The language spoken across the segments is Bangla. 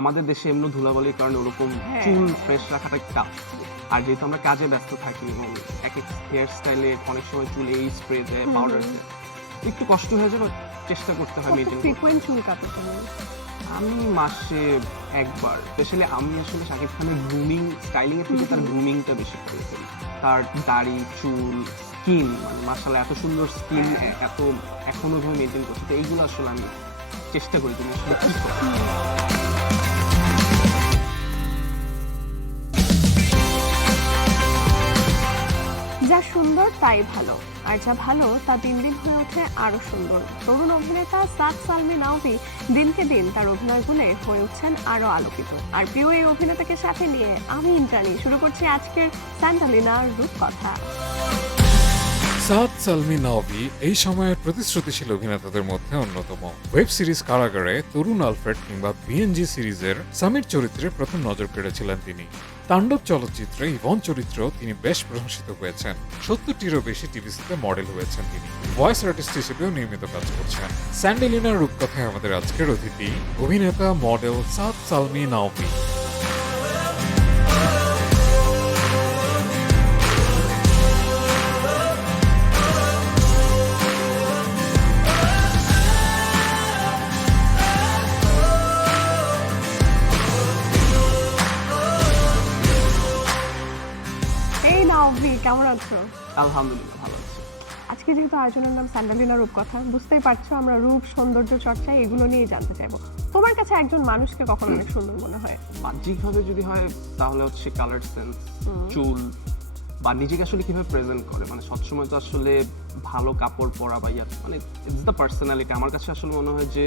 আমাদের দেশে এমনি ধুলাবালির কারণে ওরকম চুল ফ্রেশ রাখাটা টাফ। আর যেহেতু আমরা কাজে ব্যস্ত থাকি এবং এক এক হেয়ার স্টাইলে অনেক সময় চুলে এই স্প্রে দেয়, পাউডার দেয়, একটু কষ্ট হয়ে যাবে, চেষ্টা করতে হয় মেনটেন করতে। ফ্রিকোয়েন্ট চুল কাটো তুমি? আমি মাসে একবার, স্পেশালি আমি আসলে শাকিব খানের গ্রুমিং স্টাইলিং এর থেকে তার গ্রুমিংটা বেশি করে ফেলি। তার দাড়ি, চুল, স্কিন, মানে মাশাআল্লাহ এত সুন্দর স্কিন, এত এখনো ভাবে মেনটেন করছে, তো এইগুলো আসলে আমি চেষ্টা করি তুমি আসলে কি করো। যা সুন্দর তাই ভালো, আর যা ভালো তা দিন দিন হয়ে ওঠে আরো সুন্দর। তরুণ অভিনেতা সাদ সালমি নাওভি দিনকে দিন তার অভিনয় গুণে হয়ে উঠছেন আরো আলোকিত। আর প্রিয় এই অভিনেতাকে সাথে নিয়ে আমি ইন্দ্রাণী শুরু করছি আজকের স্যান্ডালিনার রূপকথা। সাদ সালমি নাওভি এই সময়ের প্রতিশ্রুতিশীল অভিনেতাদের মধ্যে অন্যতম। ওয়েব সিরিজ কারাগারে তরুণ আলফ্রেড কিংবা বিএনজি সিরিজের সামির চরিত্রে প্রথম নজর কেড়েছিলেন তিনি। তাণ্ডব চলচ্চিত্রে ইভন চরিত্রেও তিনি বেশ প্রশংসিত হয়েছেন। 70টিরও বেশি টিভিসিতে মডেল হয়েছেন তিনি। ভয়েস আর্টিস্ট হিসেবেও নিয়মিত কাজ করছেন। স্যান্ডেলিনার রূপকথায় আমাদের আজকের অতিথি অভিনেতা মডেল সাদ সালমি নাওভি। এই নাওভি, কেমন আছো? আলহামদুলিল্লাহ ভালো আছি। আজকে যেহেতু আয়োজনের নাম স্যান্ডালিনা রূপকথা, বুঝতেই পারছো আমরা রূপ, সৌন্দর্য চর্চা এগুলো নিয়ে জানতে চাইবো। তোমার কাছে একজন মানুষকে কখন অনেক সুন্দর মনে হয়? বাহ্যিকভাবে যদি হয় তাহলে হচ্ছে কালার সেন্স, চুল, বা নিজেকে আসলে কিভাবে প্রেজেন্ট করে, মানে সবসময় তো আসলে ভালো কাপড় পরা বা মানে ইটস দ্য পার্সোনালিটি। আমার কাছে আসলে মনে হয় যে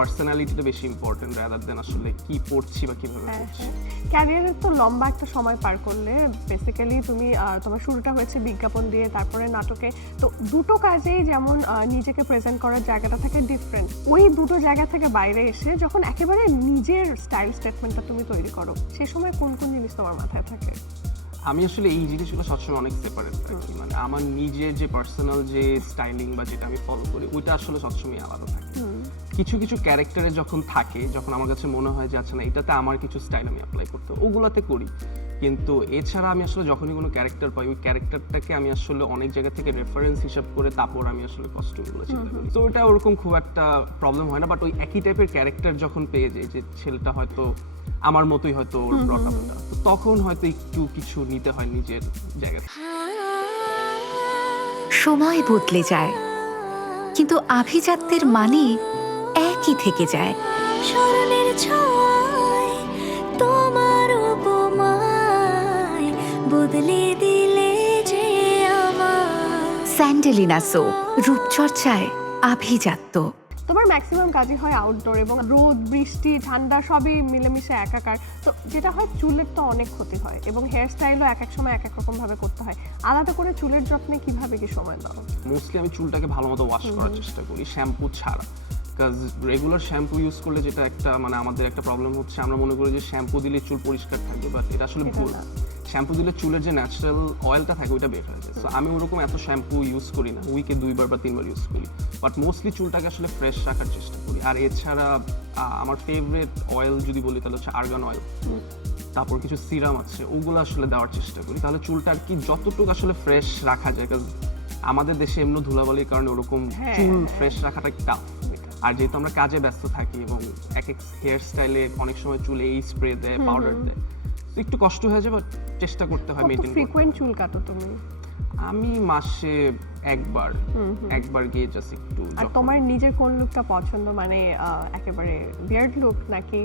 পার্সোনালিটিটা বেশি ইম্পর্টেন্ট রাদার দেন আসলে কি পড়ছি বা কিভাবে পড়ছি। ক্যারিয়ারের তো লম্বা একটা সময় পার করলে, বেসিক্যালি তুমি তোমার শুরুটা হয়েছে বিজ্ঞাপন দিয়ে, তারপরে নাটকে। তো দুটো কাজেই যেমন নিজেকে প্রেজেন্ট করার জায়গাটা থাকে ডিফারেন্ট, ওই দুটো জায়গা থেকে বাইরে এসে যখন একেবারে নিজের স্টাইল স্টেটমেন্টটা তুমি তৈরি করো, সে সময় কোন কোন জিনিস তোমার মাথায় থাকে? আমি আসলে এই জিনিসগুলো সবসময় অনেক সেপারেট রাখি, মানে আমার নিজের যে পার্সোনাল যে স্টাইলিং বা যেটা আমি ফলো করি ওইটা আসলে সবসময় আলাদা থাকে। কিছু কিছু ক্যারেক্টারে যখন থাকে, যখন আমার কাছে মনে হয় যে আচ্ছা না এটাতে আমার কিছু স্টাইল আমি অ্যাপ্লাই করতে, ওগুলাতে করি। কিন্তু এছাড়া আমি আসলে যখনই কোনো ক্যারেক্টার পাই, ওই ক্যারেক্টারটাকে আমি আসলে অনেক জায়গা থেকে রেফারেন্স হিসাব করে তারপর আমি আসলে কস্টিউমগুলো চিন্তা করি। তো ওটা ওরকম খুব একটা প্রবলেম হয় না, বাট ওই একই টাইপের ক্যারেক্টার যখন পেয়ে যাই, যে ছেলেটা হয়তো আমার মতোই হয়তো ওর ব্রটআপটা, তো তখন হয়তো একটু কিছু নিতে হয় নিজের জায়গা থেকে। সময় বদলে যায়, কিন্তু আভিজাত্যের মানে একই থেকে যায়। স্মরণের ছোঁয়ায় তোমার উপমায় বদলে দিলে যে আমার। স্যান্ডেলিনা সো, রূপচর্চায় আভিজাত্য। তোমার ম্যাক্সিমাম কাজই হয় আউটডোর, এবং রোদ, বৃষ্টি, ঠান্ডা সবই মিলেমিশে একাকার। তো যেটা হয় চুলের তো অনেক ক্ষতি হয়, এবং হেয়ার স্টাইলও এক এক সময় এক এক রকম ভাবে করতে হয়। আলাদা করে চুলের যত্নে কিভাবে কি সময় দাও? মোস্টলি আমি চুলটাকে ভালো মতো ওয়াশ করার চেষ্টা করি, শ্যাম্পু ছাড়া। বিকজ রেগুলার শ্যাম্পু ইউজ করলে যেটা একটা মানে আমাদের একটা প্রবলেম হচ্ছে, আমরা মনে করি যে শ্যাম্পু দিলে চুল পরিষ্কার থাকবে, বাট এটা আসলে ভুল। শ্যাম্পু দিলে চুলের যে ন্যাচারাল অয়েলটা থাকে ওইটা বের হয়ে যায়। সো আমি ওরকম এত শ্যাম্পু ইউজ করি না, উইকে 2বার বা 3বার ইউজ করি, বাট মোস্টলি চুলটাকে আসলে ফ্রেশ রাখার চেষ্টা করি। আর এছাড়া আমার ফেভারিট অয়েল যদি বলি তাহলে হচ্ছে আর্গান অয়েল, তারপর কিছু সিরাম আছে, ওগুলো আসলে দেওয়ার চেষ্টা করি, তাহলে চুলটা আর কি যতটুকু আসলে ফ্রেশ রাখা যায়। কারণ আমাদের দেশে এমনি ধুলাবালির কারণে ওরকম চুল ফ্রেশ রাখাটা টাফ। আর যেহেতু আমরা কাজে ব্যস্ত থাকি এবং এক এক হেয়ার স্টাইলে অনেক সময় চুলে এই স্প্রে দেয়, পাউডার দেয়, তো একটু কষ্ট হয়ে যাবে, চেষ্টা করতে হয় মেনটেন করতে। ফ্রিকোয়েন্ট চুল কাটো তুমি? আমি মাসে একবার গিয়ে জাস্ট একটু। আর তোমার নিজের কোন লুকটা পছন্দ, মানে একেবারে বিয়ার্ড লুক নাকি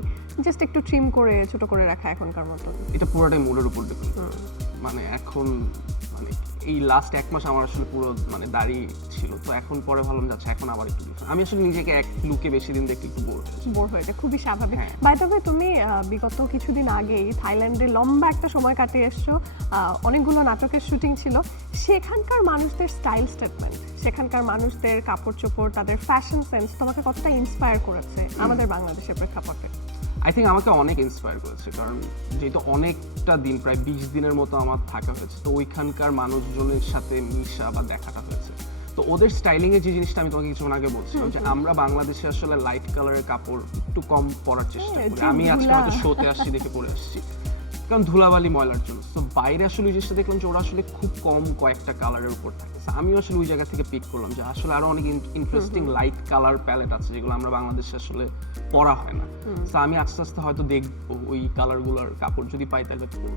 জাস্ট একটু ট্রিম করে ছোট করে রাখা এখনকার মতো? এটা পুরোটাই মুডের উপর ডিপেন্ড। মানে এখন মানে এই লাস্ট 1 মাস আমার আসলে পুরো মানে দাড়ি ছিল, তো এখন পরে ভাবলাম যাচ্ছে এখন আবার একটু different। আমি আসলে নিজেকে এক লুকে বেশি দিন দেখতে একটু বোর হয়ে যায়, খুবই স্বাভাবিক। হ্যাঁ। বাই দ্য ওয়ে, তুমি বিগত কিছুদিন আগেই থাইল্যান্ডে লম্বা একটা সময় কাটিয়ে এসছো, অনেকগুলো নাটকের শুটিং ছিল। সেখানকার মানুষদের স্টাইল স্টেটমেন্ট, সেখানকার মানুষদের কাপড় চোপড়, তাদের ফ্যাশন সেন্স তোমাকে কতটা ইন্সপায়ার করেছে আমাদের বাংলাদেশের প্রেক্ষাপটে? আই থিঙ্ক আমাকে অনেক ইন্সপায়ার করেছে, কারণ যেহেতু অনেকটা দিন, প্রায় 20 দিনের মতো আমার থাকা হয়েছে, তো ওইখানকার মানুষজনের সাথে মিশা বা দেখাটা হয়েছে। তো ওদের স্টাইলিং এর যে জিনিসটা আমি তোমাকে কিছুক্ষণ আগে বলছিলাম যে আমরা বাংলাদেশে আসলে লাইট কালারের কাপড় একটু কম পরার চেষ্টা হ্যাঁ, করি। যে আমি আজকে ধুলা। হয়তো শোতে আসছি দেখে পরে আসছি, কারণ ধুলাবালি ময়লার জন্য। তো বাইরে আসলে ওই জিনিসটা দেখলাম যে ওরা আসলে খুব কম কয়েকটা কালারের উপর থাকে। So আমিও আসলে ওই জায়গা থেকে পিক করলাম যে আসলে আরো অনেক ইন্টারেস্টিং লাইট কালার প্যালেট আছে যেগুলো আমরা বাংলাদেশে আসলে পরা হয় না। তো আমি আস্তে আস্তে হয়তো দেখবো ওই কালারগুলোর কাপড় যদি পাই তাহলে করবো।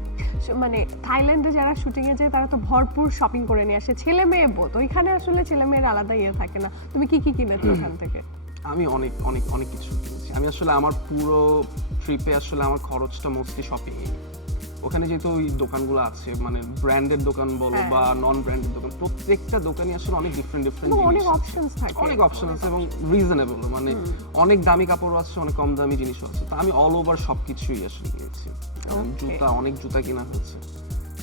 মানে থাইল্যান্ডে যারা শুটিং এ যায় তারা তো ভরপুর শপিং করে নিয়ে আসে, ছেলে মেয়ে বোধ। ওইখানে আসলে ছেলে মেয়ের আলাদা ইয়ে থাকে না, তুমি কি কি কিনেছো ওখান থেকে? আমি অনেক অনেক অনেক কিছু কিনেছি। আমি আসলে আমার পুরো ট্রিপে আসলে আমার খরচটা মোস্টলি শপিং এ। ওখানে যেহেতু ওই দোকানগুলো আছে, মানে ব্র্যান্ডেড দোকান বলো হ্যাঁ। বা নন ব্র্যান্ডেড দোকান, প্রত্যেকটা দোকানই আসলে অনেক ডিফারেন্ট কিন্তু অনেক জিনিস আছে। অপশনস থাকে, অনেক অপশন আছে এবং রিজনেবল, মানে অনেক দামি কাপড়ও আছে, অনেক কম দামি জিনিসও আছে। তো আমি অল ওভার সবকিছুই আসলে কিনেছি। জুতা, অনেক জুতা কেনা হয়েছে,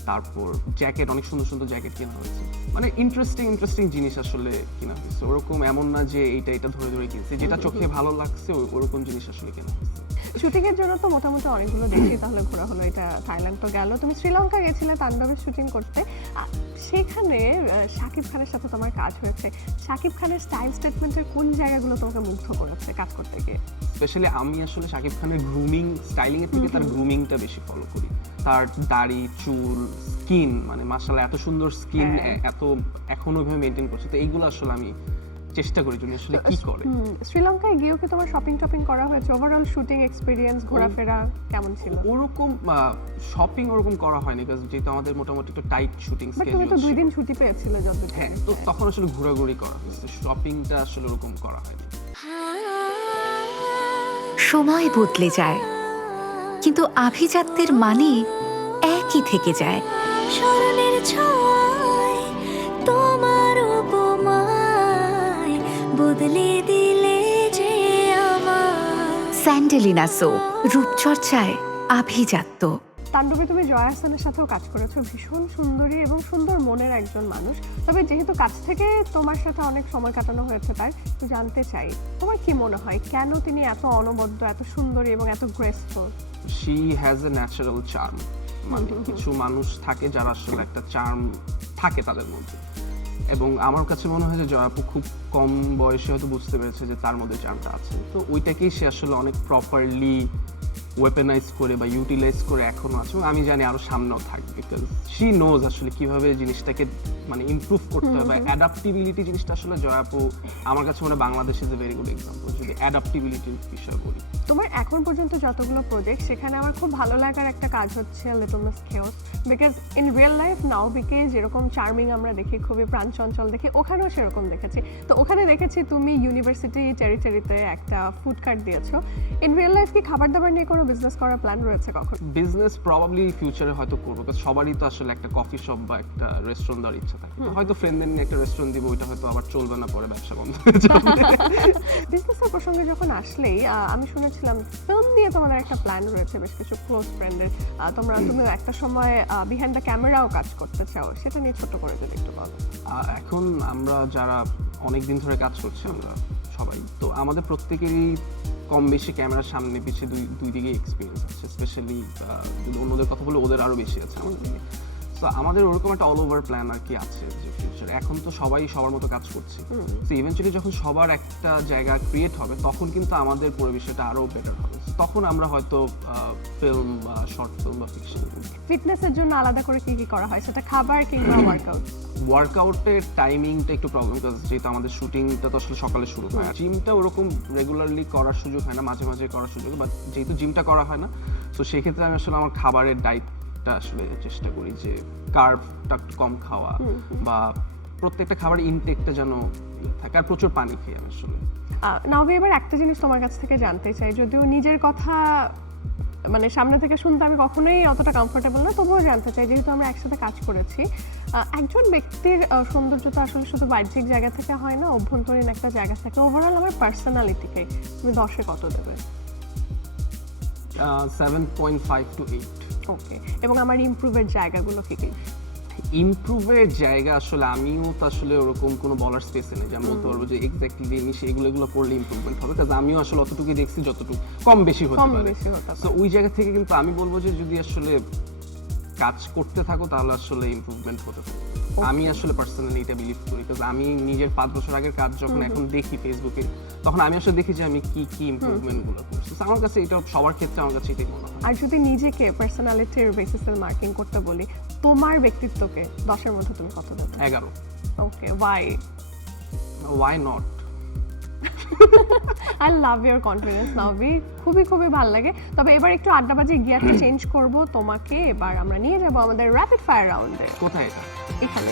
তারপর জ্যাকেট, অনেক সুন্দর সুন্দর জ্যাকেট কেনা হয়েছে, মানে ইন্টারেস্টিং জিনিস আসলে কেনা হয়েছে। ওরকম এমন না যে এটা ধরে ধরে কিনছি, যেটা চোখে ভালো লাগছে ওরকম জিনিস আসলে কেনা হয়েছে। শুটিং এর জন্য তো মোটামুটি অনেকগুলো দেশই তাহলে ঘোরা হলো। এটা থাইল্যান্ড তো গেল, তুমি শ্রীলঙ্কা গেছিলে তাণ্ডবের শুটিং করতে। সেখানে শাকিব খানের সাথে তোমার কাজ হয়েছে। শাকিব খানের স্টাইল স্টেটমেন্টের কোন জায়গাগুলো তোমাকে মুগ্ধ করেছে কাজ করতে গিয়ে? স্পেশালি আমি আসলে শাকিব খানের গ্রুমিং, স্টাইলিং এর থেকে তার গ্রুমিংটা বেশি ফলো করি। তার দাড়ি, চুল, স্কিন, মানে মাশাআল্লাহ এত সুন্দর স্কিন, এত এখনো ভাবে মেইনটেইন করছে। তো এইগুলো আসলে আমি চেষ্টা করি যে উনি আসলে কি করে। শ্রীলঙ্কায় গিয়েও কি তোমার শপিং করা হয়েছে? ওভারঅল শুটিং এক্সপিরিয়েন্স, ঘোরাফেরা কেমন ছিল? ওরকম শপিং ওরকম করা হয়নি, কারণ যেহেতু আমাদের মোটামুটি একটু টাইট শুটিং বাট তুমি তো স্কেডিউল 2 ছিল। দিন ছুটি পেয়েছিলে যতদিন। হ্যাঁ, তো তখন আসলে ঘোরাঘুরি করা হয়েছে, শপিংটা আসলে ওরকম করা হয়নি। সময় বদলে যায়, কিন্তু আভিজাত্যের মানে একই থেকে যায়। স্মরণের ছোঁয়ায় তোমার উপমায় বদলে দিলে যে আমার। স্যান্ডেলিনা সো, রূপচর্চায় আভিজাত্য। তাণ্ডবে তুমি জয়া আহসানের সাথেও কাজ করেছো, ভীষণ সুন্দরী এবং সুন্দর মনের একজন মানুষ। তবে যেহেতু কাছ থেকে তোমার সাথে অনেক সময় কাটানো হয়েছে, তাই তো জানতে চাই তোমার কি মনে হয় কেন তিনি এত অনবদ্য, এত সুন্দরী এবং এত graceful? She has a natural charm. মানে কিছু মানুষ থাকে যারা আসলে একটা চার্ম থাকে তাদের মধ্যে, এবং আমার কাছে মনে হয় যে জয়াপু খুব কম বয়সে হয়তো বুঝতে পেরেছে যে তার মধ্যে চার্মটা আছে। তো ওইটাকেই সে আসলে অনেক প্রপারলি ওয়েপেনাইজ করে বা ইউটিলাইজ করে এখনো আছে, এবং আমি জানি আরো সামনেও থাকবে, বিকজ শি নোজ আসলে কিভাবে জিনিসটাকে মানে ইমপ্রুভ করতে হবে। অ্যাডাপ্টিবিলিটি জিনিসটা আসলে জয়াপু আমার কাছে মনে হয় Bangladesh is a very good example যদি অ্যাডাপ্টিবিলিটির বিষয় বলি। তোমার এখন পর্যন্ত যতগুলো প্রজেক্ট, সেখানে আমার খুব ভালো লাগার একটা কাজ হচ্ছে little miss chaos. Because in real life now বিকে যেরকম চার্মিং আমরা দেখি, খুবই প্রাণচঞ্চল দেখি, ওখানেও সেরকম দেখেছি। তো ওখানে দেখেছি তুমি ইউনিভার্সিটি টেরিটরিতে একটা ফুড কার্ট দিয়েছো। ইন রিয়েল লাইফ কি খাবার দাবার নিয়ে কোনো বিজনেস করার প্ল্যান রয়েছে কখন? বিজনেস প্রবাবলি ফিউচারে হয়তো করবো, কারণ সবারই তো আসলে একটা কফি শপ বা একটা রেস্টুরেন্ট দেওয়ার ইচ্ছা থাকে। তো হয়তো ফ্রেন্ডদের নিয়ে একটা রেস্টুরেন্ট দিব, ওইটা হয়তো আবার চলবে না, পরে ব্যবসা বন্ধ হয়ে যাবে। বিজনেসের প্রসঙ্গে যখন আসলেই আমি শুনেছিলাম ফিল্ম নিয়ে তোমাদের একটা প্ল্যান রয়েছে বেশ কিছু ক্লোজ ফ্রেন্ডের। তুমি একটা সময় বিহাইন্ড দ্য ক্যামেরাও কাজ করতে চাও, সেটা নিয়ে ছোট করে যদি একটু বলো। এখন আমরা যারা অনেক দিন ধরে কাজ করছি, আমরা সবাই তো আমাদের প্রত্যেকেরই কম বেশি ক্যামেরার সামনে পিছিয়ে দুই দিকে এক্সপিরিয়েন্স আছে। স্পেশালি যদি অন্যদের কথা বলে, ওদের আরো বেশি আছে আমাদের থেকে। তো আমাদের ওরকম একটা অল ওভার প্ল্যান আর কি আছে যে ফিউচারে এখন তো সবাই সবার মতো কাজ করছে, তো ইভেন্চুয়ালি যখন সবার একটা জায়গা ক্রিয়েট হবে, তখন কিন্তু আমাদের পরিবেশটা আরো বেটার হবে। তখন আমরা হয়তো ফিল্ম বা শর্ট ফিল্ম বা ফিকশন। ফিটনেসের জন্য আলাদা করে কি কি করা হয়, সেটা খাবার কিংবা ওয়ার্কআউট? ওয়ার্কআউটের টাইমিংটা একটু প্রবলেম, কারণ যেহেতু আমাদের শুটিংটা তো আসলে সকালে শুরু হয়, জিমটা ওরকম রেগুলারলি করার সুযোগ হয় না, মাঝে মাঝে করার সুযোগ, বাট যেহেতু জিমটা করা হয় না, তো সেক্ষেত্রে আমি আসলে আমার খাবারের ডায়েটটা আসলে চেষ্টা করি যে কার্বটা একটু কম খাওয়া, বা প্রত্যেকটা খাবার ইনটেকটা যেন থাকে, আর প্রচুর পানি খাই আমি আসলে। নাওভি, এবার একটা জিনিস তোমার কাছ থেকে জানতে চাই, যদিও নিজের কথা মানে সামনে থেকে শুনতে আমি কখনোই অতটা কমফোর্টেবল না, তবুও জানতে চাই, যেহেতু আমরা একসাথে কাজ করেছি, একজন ব্যক্তির সৌন্দর্যতা আসলে শুধু বাহ্যিক জায়গা থেকে হয় না, অভ্যন্তরীণ একটা জায়গা থেকে। ওভারঅল আমার পার্সোনালিটিকে তুমি 10-এ কত দেবে? 7.5 to 8। ওকে, এবং আমার ইমপ্রুভের জায়গাগুলো কি কি? ইমপ্রুভের জায়গা আসলে আমিও তো আসলে ওরকম কোনো বলার স্পেসে নেই যে আমি বলতে পারবো যে এক্স্যাক্টলি এগুলো করলে ইমপ্রুভমেন্ট হবে, কারণ আমিও আসলে অতটুকুই দেখছি যতটুকু কম বেশি হতে পারে। তো ওই জায়গা থেকে কিন্তু আমি বলবো যে যদি আসলে কাজ করতে থাকো, তাহলে আসলে ইমপ্রুভমেন্ট হতে থাকে। আমি আসলে পার্সোনালি এটা বিলিভ করি, কারণ আমি নিজের 5 বছর আগের কাজ যখন এখন দেখি ফেসবুকে, তখন আমি আসলে দেখি যে আমি কি ইমপ্রুভমেন্ট গুলো করছি। So আমার কাছে এটা সবার ক্ষেত্রে আমার কাছে এটাই মনে হয়। আর যদি নিজেকে পার্সোনালিটির বেসিসে মার্কিং করতে বলি, তোমার ব্যক্তিত্বকে 10-এর মধ্যে তুমি কত দেবে? 11। Okay, why not? I love your confidence নাভি, খুবই খুবই ভালো লাগে। তবে এবার একটু আড্ডাবাজি গিয়ারটা চেঞ্জ করব, তোমাকে এবার আমরা নিয়ে যাব আমাদের র্যাপিড ফায়ার রাউন্ডে। কোথায় এটা? এখানে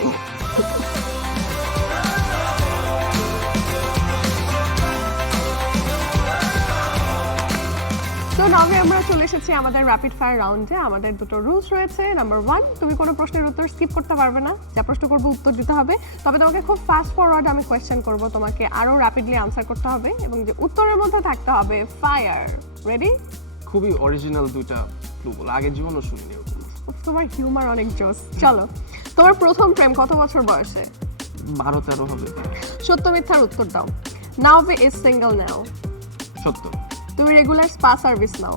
তো নাভি, আমরা চলে এসেছি আমাদের র্যাপিড ফায়ার রাউন্ডে। আমাদের দুটো রুলস রয়েছে। নাম্বার 1, তুমি কোনো প্রশ্নের উত্তর স্কিপ করতে পারবে না, যা প্রশ্ন করবো উত্তর দিতে হবে। তবে তোমাকে খুব ফাস্ট ফরওয়ার্ড আমি কোয়েশ্চেন করব, তোমাকে আরো র্যাপিডলি আনসার করতে হবে এবং যে উত্তরের মধ্যে থাকতে হবে ফায়ার। রেডি? খুবই অরিজিনাল দুইটা ক্লু বলো, আগে জীবনও শুনিনি এরকম। তোমার হিউমার অনেক জোস। চলো, তোমার প্রথম প্রেম কত বছর বয়সে? 12-13 হবে। সত্য মিথ্যার উত্তর দাও। নাভি ইজ সিঙ্গেল নাও। সত্য। তুমি রেগুলার স্পা সার্ভিস নাও।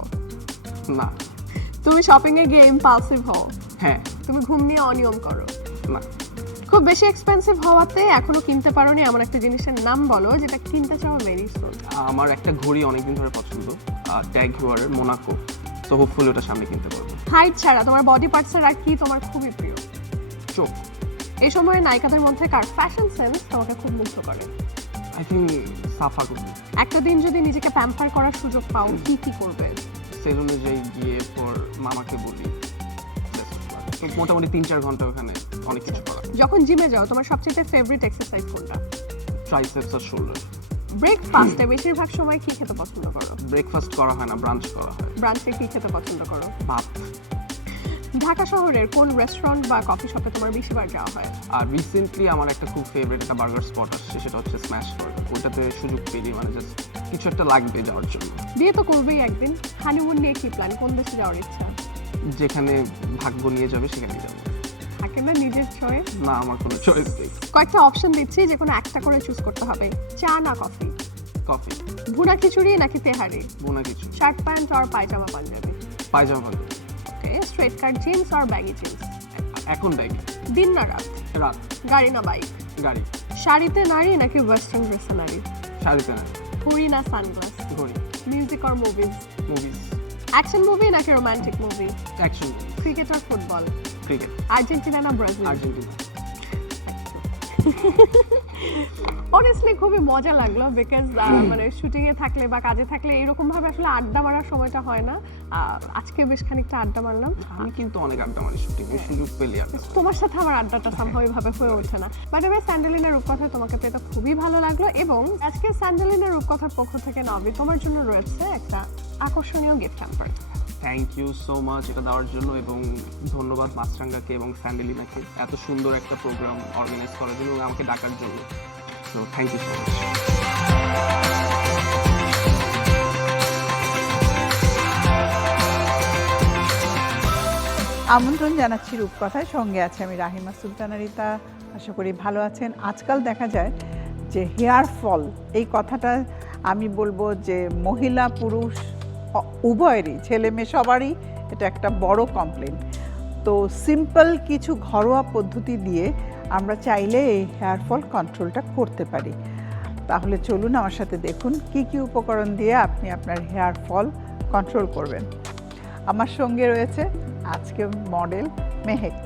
না। তুমি শপিং এ গিয়ে ইম্পালসিভ হও। হ্যাঁ। তুমি ঘুম নিয়ে অনিয়ম করো। না। খুব বেশি এক্সপেন্সিভ হওয়াতে এখনো কিনতে পারোনি এমন একটা জিনিসের নাম বলো যেটা কিনতে চাও ভেরি সুন। আমার একটা ঘড়ি অনেকদিন ধরে পছন্দ, ট্যাগ হিউয়ারের মোনাকো, সো হোপফুলি ওটা সামনে কিনতে পারবো। হাইট ছাড়া তোমার বডি পার্টসের আর কি তোমার খুবই প্রিয়? চোখ। এই সময়ে নায়িকাদের মধ্যে কার ফ্যাশন সেন্স তোমাকে খুব মুগ্ধ করে? আই থিঙ্ক সাফা করবো। একটা দিন যদি নিজেকে প্যাম্পার করার সুযোগ পাও, কি করবে? সেলুনে যাই, গিয়ে পর মামাকে বলি। তো মোটামুটি 3-4 ঘন্টা ওখানে অনেক কিছু করা। যখন জিমে যাও, তোমার সবচেয়ে ফেভারিট এক্সারসাইজ কোনটা? ট্রাইসেপস আর শোল্ডার। ব্রেকফাস্টে বেশিরভাগ সময় কি খেতে পছন্দ করো? ব্রেকফাস্ট করা হয় না, ব্রাঞ্চ করা হয়। ব্রাঞ্চে কি খেতে পছন্দ করো? ভাত। ঢাকা শহরের কোন রেস্টুরেন্ট বা কফি শপে তোমার বেশিবার যাওয়া হয়? আর রিসেন্টলি আমার একটা খুব ফেভারিট একটা বার্গার স্পট আসছে, সেটা হচ্ছে স্ম্যাশ বার্গার। ওইটাতে সুযোগ পেলি মানে জাস্ট কিছু একটা লাগবে যাওয়ার জন্য। বিয়ে তো করবেই একদিন, হানিমুন নিয়ে কি প্ল্যান? কোন দেশে যাওয়ার ইচ্ছা? যেখানে ভাগ্য নিয়ে যাবে সেখানে যাবে। থাকে না নিজের চয়েস? না, আমার কোনো চয়েস নেই। কয়েকটা অপশন দিচ্ছি, যে কোনো একটা করে চুজ করতে হবে। চা না কফি? কফি। ভুনা খিচুড়ি নাকি তেহারি? বোনা কিছু। শার্ট প্যান্ট আর পায়জামা পাঞ্জাবি? পায়জামা ভালো। ওকে, স্ট্রেট কাট জিন্স আর ব্যাগি জিন্স? এখন ব্যাগি। দিন না রাত? রাত। গাড়ি না বাইক? গাড়ি। শাড়িতে নারী নাকি ওয়েস্টার্ন ড্রেসে নারী? শাড়িতে না। ঘড়ি না সানগ্লাস? ঘড়ি। মিউজিক আর মুভিজ? মুভিজ। অ্যাকশন মুভি নাকি রোমান্টিক মুভি? অ্যাকশন। ক্রিকেট আর ফুটবল? ক্রিকেট। আর্জেন্টিনা না ব্রাজিল? আর্জেন্টিনা। অনেস্টলি খুবই মজা লাগলো, বিকজ মানে শুটিং এ থাকলে বা কাজে থাকলে এরকম ভাবে আসলে আড্ডা মারার সময়টা হয় না। আজকে বেশ খানিকটা আড্ডা মারলাম। আমি কিন্তু অনেক আড্ডা মারি শুটিং এ, সুযোগ পেলে আড্ডা মারি। তোমার সাথে আমার আড্ডাটা সামহাও এইভাবে হয়ে ওঠে না। বাট এবার স্যান্ডেলিনার রূপকথা তোমাকে তো এটা খুবই ভালো লাগলো, এবং আজকে স্যান্ডেলিনার রূপকথার পক্ষ থেকে নাভি তোমার জন্য রয়েছে একটা আকর্ষণীয় gift hamper. Thank you so much এটা দেওয়ার জন্য, এবং ধন্যবাদ মাছরাঙ্গাকে এবং স্যান্ডেলিনাকে এত সুন্দর একটা প্রোগ্রাম অর্গানাইজ করার জন্য এবং আমাকে ডাকার জন্য। So thank you so much. আমন্ত্রণ জানাচ্ছি রূপকথায়, সঙ্গে আছে আমি রাহিমা সুলতানা রিতা। আশা করি ভালো আছেন। আজকাল দেখা যায় যে হেয়ার ফল, এই কথাটা আমি বলবো যে মহিলা পুরুষ উভয়েরই, ছেলে মেয়ে সবারই এটা একটা বড় কমপ্লেন। তো সিম্পল কিছু ঘরোয়া পদ্ধতি দিয়ে আমরা চাইলে এই হেয়ার ফল কন্ট্রোলটা করতে পারি। তাহলে চলুন আমার সাথে দেখুন কি কি উপকরণ দিয়ে আপনি আপনার হেয়ার ফল কন্ট্রোল করবেন। আমার সঙ্গে রয়েছে আজকে মডেল মেহেক।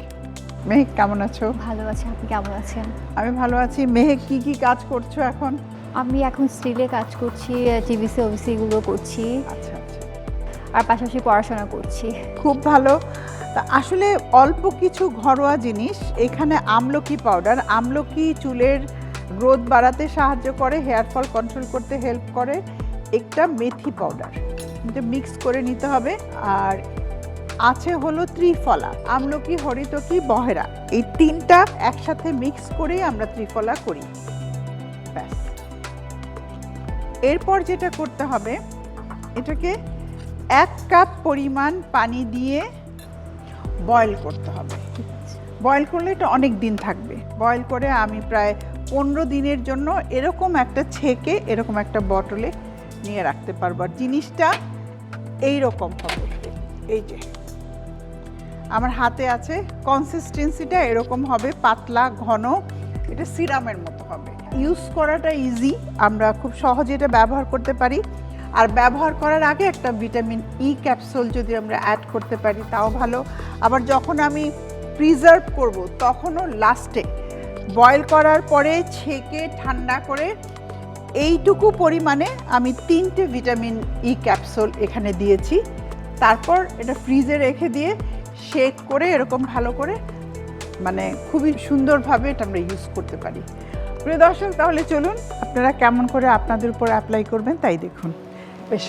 মেহেক কেমন আছো? ভালো আছি, আপনি কেমন আছেন? আমি ভালো আছি। মেহেক কি কি কাজ করছো এখন? আমি এখন স্টিলে কাজ করছি, টিভিসি ওবিসিগুলো করছি, আচ্ছা আচ্ছা, আর পাশাপাশি পড়াশোনা করছি। খুব ভালো। তা আসলে অল্প কিছু ঘরোয়া জিনিস এখানে। আমলকি পাউডার, আমলকি চুলের গ্রোথ বাড়াতে সাহায্য করে, হেয়ার ফল কন্ট্রোল করতে হেল্প করে। একটা মেথি পাউডার মিক্স করে নিতে হবে। আর আছে হলো ত্রিফলা, আমলকি, হরিতকি, বহেরা, এই তিনটা একসাথে মিক্স করেই আমরা ত্রিফলা করি। ব্যাস। এরপর যেটা করতে হবে, এটাকে 1 কাপ পরিমাণ পানি দিয়ে বয়েল করতে হবে। বয়েল করলে এটা অনেক দিন থাকবে। বয়েল করে আমি প্রায় 15 দিনের জন্য এরকম একটা ছেঁকে এরকম একটা বটলে নিয়ে রাখতে পারবো। আর জিনিসটা এইরকম হবে, এই যে আমার হাতে আছে, কনসিস্টেন্সিটা এরকম হবে, পাতলা ঘন, এটা সিরামের মতো হবে। ইউজ করাটা ইজি, আমরা খুব সহজে এটা ব্যবহার করতে পারি। আর ব্যবহার করার আগে একটা ভিটামিন ই ক্যাপসুল যদি আমরা অ্যাড করতে পারি তাও ভালো। আবার যখন আমি প্রিজার্ভ করব তখনও লাস্টে বয়েল করার পরে ছেঁকে ঠান্ডা করে এইটুকু পরিমাণে আমি 3টে ভিটামিন ই ক্যাপসুল এখানে দিয়েছি। তারপর এটা ফ্রিজে রেখে দিয়ে শেক করে এরকম ভালো করে মানে খুবই সুন্দরভাবে এটা আমরা ইউজ করতে পারি। প্রিয় দর্শক, তাহলে চলুন আপনারা কেমন করে আপনাদের উপর অ্যাপ্লাই করবেন তাই দেখুন। বেশ,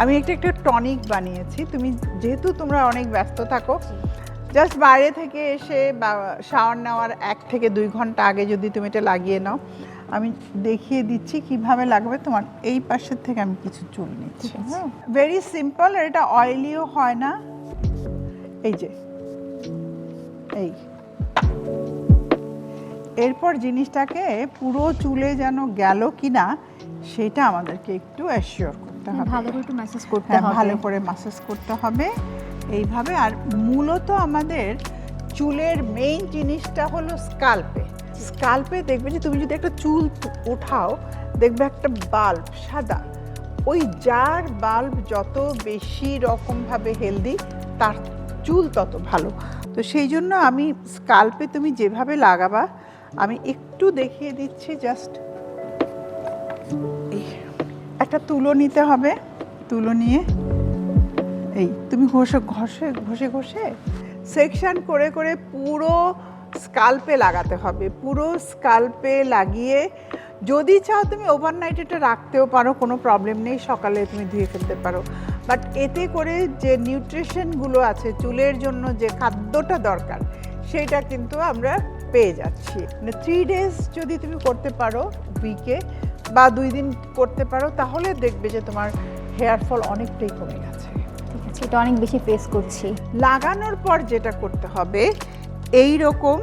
আমি একটা টনিক বানিয়েছি। তুমি যেহেতু তোমরা অনেক ব্যস্ত থাকো, জাস্ট বাইরে থেকে এসে বা শাওয়ার নেওয়ার 1 থেকে 2 ঘন্টা আগে যদি তুমি এটা লাগিয়ে নাও, আমি দেখিয়ে দিচ্ছি কিভাবে লাগবে। তোমার এই পাশের থেকে আমি কিছু চুল নিচ্ছি। ভেরি সিম্পল, আর এটা অয়েলিও হয় না। এই যে এই, এরপর জিনিসটাকে পুরো চুলে যেন গেল কিনা সেটা আমাদেরকে একটু অ্যাসিওর করতে হবে। ভালো করে একটু ম্যাসেজ করতে হ্যাঁ, হবে। ভালো করে ম্যাসেজ করতে হবে এইভাবে। আর মূলত আমাদের চুলের মেইন জিনিসটা হলো স্কাল্পে। স্কাল্পে দেখবে যে তুমি যদি একটা চুল ওঠাও, দেখবে একটা বাল্ব সাদা, ওই যার বাল্ব যত বেশি রকমভাবে হেলদি তার চুল তত ভালো। তো সেই জন্য আমি স্কাল্পে তুমি যেভাবে লাগাবা আমি একটু দেখিয়ে দিচ্ছি। জাস্ট একটা তুলো নিতে হবে, তুলো নিয়ে এই তুমি ঘষে ঘষে ঘষে ঘষে সেকশন করে করে পুরো স্কাল্পে লাগাতে হবে। পুরো স্কাল্পে লাগিয়ে যদি চাও তুমি ওভারনাইট এটা রাখতেও পারো, কোনো প্রবলেম নেই, সকালে তুমি ধুয়ে ফেলতে পারো। বাট এতে করে যে নিউট্রিশনগুলো আছে চুলের জন্য, যে খাদ্যটা দরকার সেটা কিন্তু আমরা পেয়ে যাচ্ছি। মানে 3 ডেজ যদি তুমি করতে পারো উইকে, বা 2 দিন করতে পারো, তাহলে দেখবে যে তোমার হেয়ার ফল অনেকটাই কমে গেছে। ঠিক আছে, এটা অনেক বেশি ফেস করছি। লাগানোর পর যেটা করতে হবে, এই রকম,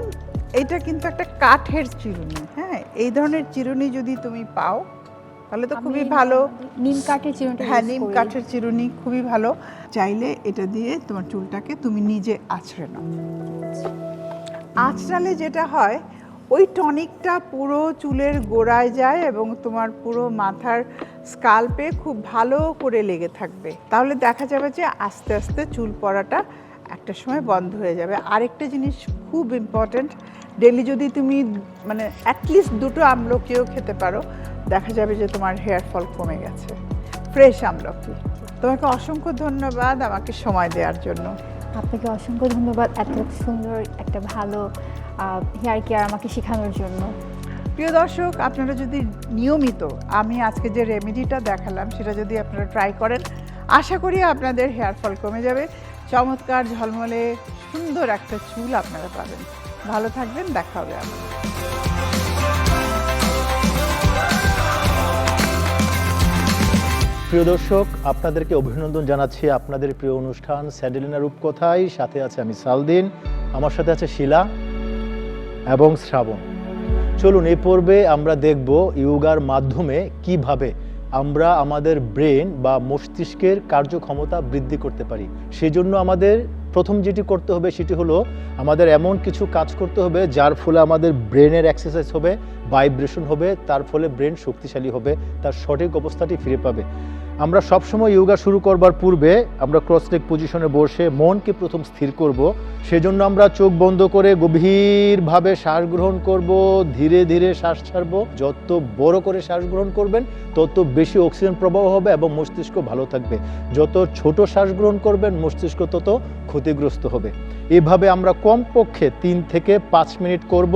এটা কিন্তু একটা কাঠের চিরুনি। হ্যাঁ, এই ধরনের চিরুনি যদি তুমি পাও তাহলে তো খুবই ভালো। নিম কাঠের চিরুনিটা হ্যাঁ, use নিম করি। কাঠের চিরুনি খুবই ভালো। চাইলে এটা দিয়ে তোমার চুলটাকে তুমি নিজে আঁচড়ে নাও। আঁচড়ালে যেটা হয়, ওই টনিকটা পুরো চুলের গোড়ায় যায় এবং তোমার পুরো মাথার স্কাল্পে খুব ভালো করে লেগে থাকবে। তাহলে দেখা যাবে যে আস্তে আস্তে চুল পড়াটা একটা সময় বন্ধ হয়ে যাবে। আরেকটা জিনিস খুব ইম্পর্ট্যান্ট, ডেলি যদি তুমি মানে অ্যাটলিস্ট 2টো আমলকিও খেতে পারো, দেখা যাবে যে তোমার হেয়ার ফল কমে গেছে। ফ্রেশ আমলকি। তোমাকে অসংখ্য ধন্যবাদ আমাকে সময় দেওয়ার জন্য। আপনাকে অসংখ্য ধন্যবাদ এত সুন্দর একটা ভালো হেয়ার কেয়ার আমাকে শেখানোর জন্য। প্রিয় দর্শক, আপনারা যদি নিয়মিত আমি আজকে যে রেমেডিটা দেখালাম সেটা যদি আপনারা ট্রাই করেন, আশা করি আপনাদের হেয়ার ফল কমে যাবে, চমৎকার ঝলমলে সুন্দর একটা চুল আপনারা পাবেন। ভালো থাকবেন, দেখা হবে আবার। প্রিয় দর্শক, আপনাদেরকে অভিনন্দন জানাচ্ছি আপনাদের প্রিয় অনুষ্ঠান স্যান্ডেলিনা রূপকথায়। সাথে আছে আমি সালদিন, আমার সাথে আছে শিলা এবং শ্রাবণ। চলুন এই পর্বে আমরা দেখব ইয়োগার মাধ্যমে কিভাবে আমরা আমাদের ব্রেন বা মস্তিষ্কের কার্যক্ষমতা বৃদ্ধি করতে পারি। সেজন্য আমাদের প্রথম যেটি করতে হবে সেটি হলো আমাদের এমন কিছু কাজ করতে হবে যার ফলে আমাদের ব্রেনের এক্সারসাইজ হবে, ভাইব্রেশন হবে, তার ফলে ব্রেন শক্তিশালী হবে, তার সঠিক অবস্থাটি ফিরে পাবে। আমরা সবসময় ইয়োগা শুরু করবার পূর্বে আমরা ক্রস লেগ পজিশনে বসে মনকে প্রথম স্থির করব। সেজন্য আমরা চোখ বন্ধ করে গভীরভাবে শ্বাস গ্রহণ করব, ধীরে ধীরে শ্বাস ছাড়ব। যত বড় করে শ্বাস গ্রহণ করবেন তত বেশি অক্সিজেন প্রবাহ হবে এবং মস্তিষ্ক ভালো থাকবে। যত ছোট শ্বাস গ্রহণ করবেন মস্তিষ্ক তত ক্ষতিগ্রস্ত হবে। এভাবে আমরা কমপক্ষে 3 থেকে 5 মিনিট করব।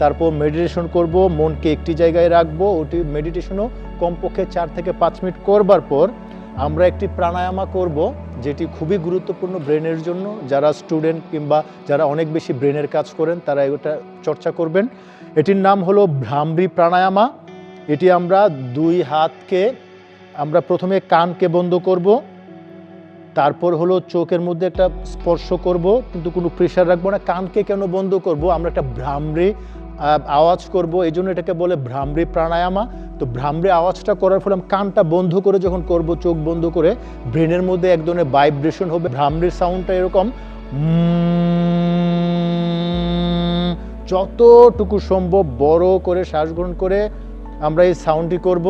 তারপর মেডিটেশন করব, মনকে একটি জায়গায় রাখবো। ওটি মেডিটেশনও কমপক্ষে 4 থেকে 5 মিনিট করবার পর আমরা একটি প্রাণায়ামা করব, যেটি খুবই গুরুত্বপূর্ণ ব্রেনের জন্য। যারা স্টুডেন্ট কিংবা যারা অনেক বেশি ব্রেনের কাজ করেন তারা এটা চর্চা করবেন। এটির নাম হলো ভ্রামরী প্রাণায়ামা। এটি আমরা 2 হাতকে আমরা প্রথমে কানকে বন্ধ করব, তারপর হলো চোখের মধ্যে একটা স্পর্শ করব, কিন্তু কোনো প্রেশার রাখবো না। কানকে কেন বন্ধ করব? আমরা একটা ভ্রামরি আওয়াজ করব, এই জন্য এটাকে বলে ভ্রামরি প্রাণায়ামা। তো ভ্রামরি আওয়াজটা করার ফলে আমি কানটা বন্ধ করে যখন করব, চোখ বন্ধ করে, ব্রেনের মধ্যে এক ধরনের ভাইব্রেশন হবে। ভ্রামরির সাউন্ডটা এরকম, যতটুকু সম্ভব বড় করে শ্বাস গ্রহণ করে আমরা এই সাউন্ডটি করব।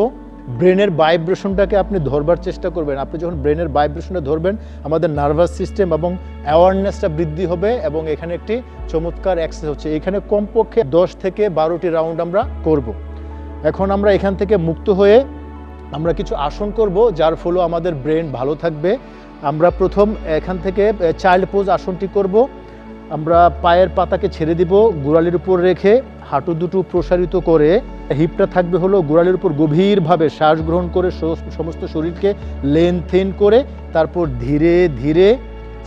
ব্রেনের ভাইব্রেশনটাকে আপনি ধরবার চেষ্টা করবেন। আপনি যখন ব্রেনের ভাইব্রেশনটা ধরবেন, আমাদের নার্ভাস সিস্টেম এবং অ্যাওয়ারনেসটা বৃদ্ধি হবে এবং এখানে একটি চমৎকার এক্সারসাইজ হচ্ছে। এখানে কমপক্ষে 10 থেকে 12টি রাউন্ড আমরা করব। এখন আমরা এখান থেকে মুক্ত হয়ে আমরা কিছু আসন করব, যার ফলে আমাদের ব্রেন ভালো থাকবে। আমরা প্রথম এখান থেকে চাইল্ড পোজ আসনটি করব। আমরা পায়ের পাতাকে ছেড়ে দিব, গোড়ালির উপর রেখে হাঁটু দুটো প্রসারিত করে, হিপটা থাকবে হলো গোড়ালির উপর, গভীরভাবে শ্বাস গ্রহণ করে সমস্ত শরীরকে লেনথেন করে, তারপর ধীরে ধীরে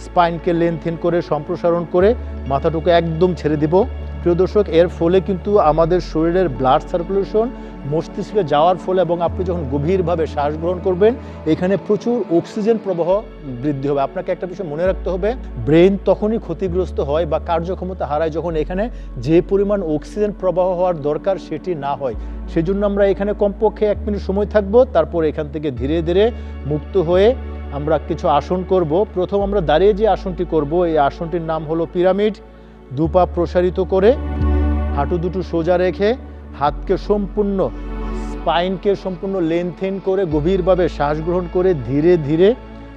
স্পাইনকে লেনথেন করে সম্প্রসারণ করে মাথাটুকু একদম ছেড়ে দিব। প্রিয় দর্শক, এর ফলে কিন্তু আমাদের শরীরের ব্লাড সার্কুলেশন মস্তিষ্কে যাওয়ার ফলে এবং আপনি যখন গভীরভাবে শ্বাস গ্রহণ করবেন, এখানে প্রচুর অক্সিজেন প্রবাহ বৃদ্ধি হবে। আপনাকে একটা বিষয় মনে রাখতে হবে, ব্রেন তখনই ক্ষতিগ্রস্ত হয় বা কার্যক্ষমতা হারায় যখন এখানে যে পরিমাণ অক্সিজেন প্রবাহ হওয়ার দরকার সেটি না হয়। সেজন্য আমরা এখানে কমপক্ষে 1 মিনিট সময় থাকবো, তারপর এখান থেকে ধীরে ধীরে মুক্ত হয়ে আমরা কিছু আসন করব। প্রথম আমরা দাঁড়িয়ে যে আসনটি করব, এই আসনটির নাম হলো পিরামিড। দুপা প্রসারিত করে, হাঁটু দুটো সোজা রেখে, হাতকে সম্পূর্ণ, স্পাইনকে সম্পূর্ণ লেনথেন করে গভীরভাবে শ্বাস গ্রহণ করে ধীরে ধীরে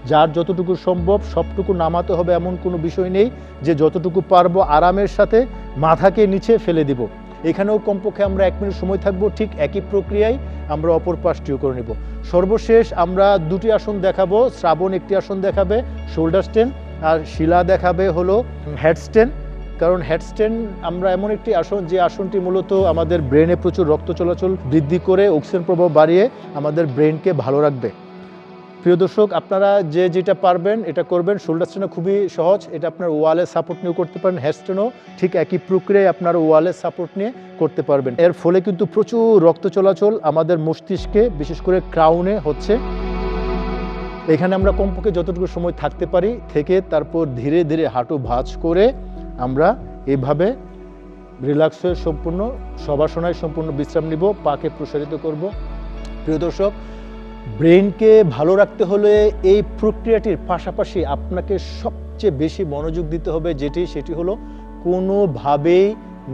যার যতটুকু সম্ভব সবটুকু নামাতে হবে, এমন কোনো বিষয় নেই। যে যতটুকু পারবো আরামের সাথে মাথাকে নিচে ফেলে দিব। এখানেও কমপক্ষে আমরা 1 মিনিট সময় থাকবো। ঠিক একই প্রক্রিয়ায় আমরা অপর পাশটিও করে নেব। সর্বশেষ আমরা 2টি আসন দেখাবো। শ্রাবণ একটি আসন দেখাবে শোল্ডার স্ট্যান্ড, আর শিলা দেখাবে হলো হেডস্ট্যান্ড। কারণ হেডস্ট্যান্ড আমরা এমন একটি আসন, যে আসনটি মূলত আমাদের ব্রেনে প্রচুর রক্ত চলাচল বৃদ্ধি করে, অক্সিজেন প্রবাহ বাড়িয়ে আমাদের ব্রেনকে ভালো রাখবে। প্রিয় দর্শক, আপনারা যে যেটা পারবেন এটা করবেন। শোল্ডার স্ট্যান্ডও খুবই সহজ, এটা আপনার ওয়ালে সাপোর্ট নিয়েও করতে পারেন। হেডস্ট্যান্ডও ঠিক একই প্রক্রিয়ায় আপনার ওয়ালে সাপোর্ট নিয়ে করতে পারবেন। এর ফলে কিন্তু প্রচুর রক্ত চলাচল আমাদের মস্তিষ্কে, বিশেষ করে ক্রাউনে হচ্ছে। এখানে আমরা কমপক্ষে যতটুকু সময় থাকতে পারি থেকে তারপর ধীরে ধীরে হাঁটু ভাঁজ করে আমরা এইভাবে রিল্যাক্স হয়ে সম্পূর্ণ শবাসনায় সম্পূর্ণ বিশ্রাম নিব, পাকে প্রসারিত করব। প্রিয় দর্শক, ব্রেনকে ভালো রাখতে হলে এই প্রক্রিয়াটির পাশাপাশি আপনাকে সবচেয়ে বেশি মনোযোগ দিতে হবে, সেটি হলো কোনোভাবেই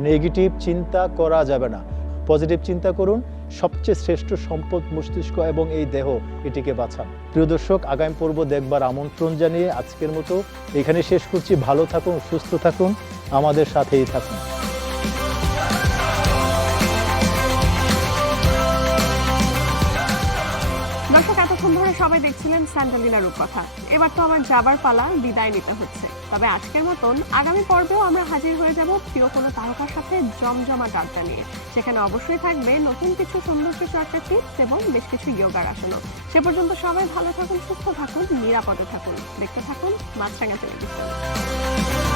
নেগেটিভ চিন্তা করা যাবে না। পজিটিভ চিন্তা করুন। সবচেয়ে শ্রেষ্ঠ সম্পদ মস্তিষ্ক এবং এই দেহ, এটিকে বাঁচান। প্রিয় দর্শক, আগামী পর্ব দেখবার আমন্ত্রণ জানিয়ে আজকের মতো এখানে শেষ করছি। ভালো থাকুন, সুস্থ থাকুন, আমাদের সাথেই থাকুন। দর্শক, এতক্ষণ ধরে সবাই দেখছিলেন স্যান্ডেলিনা রূপকথা। এবার তো আমার যাবার পালা, বিদায় নিতে হচ্ছে। তবে আজকের মতন আগামী পর্বেও আমরা হাজির হয়ে যাব প্রিয় কোনো তারকার সাথে জমজমাট আড্ডা নিয়ে। সেখানে অবশ্যই থাকবে নতুন কিছু সৌন্দর্য চর্চার টিপস এবং বেশ কিছু যোগার আসনও। সে পর্যন্ত সবাই ভালো থাকুন, সুস্থ থাকুন, নিরাপদে থাকুন। দেখতে থাকুন মাছরাঙা টেলিভিশন।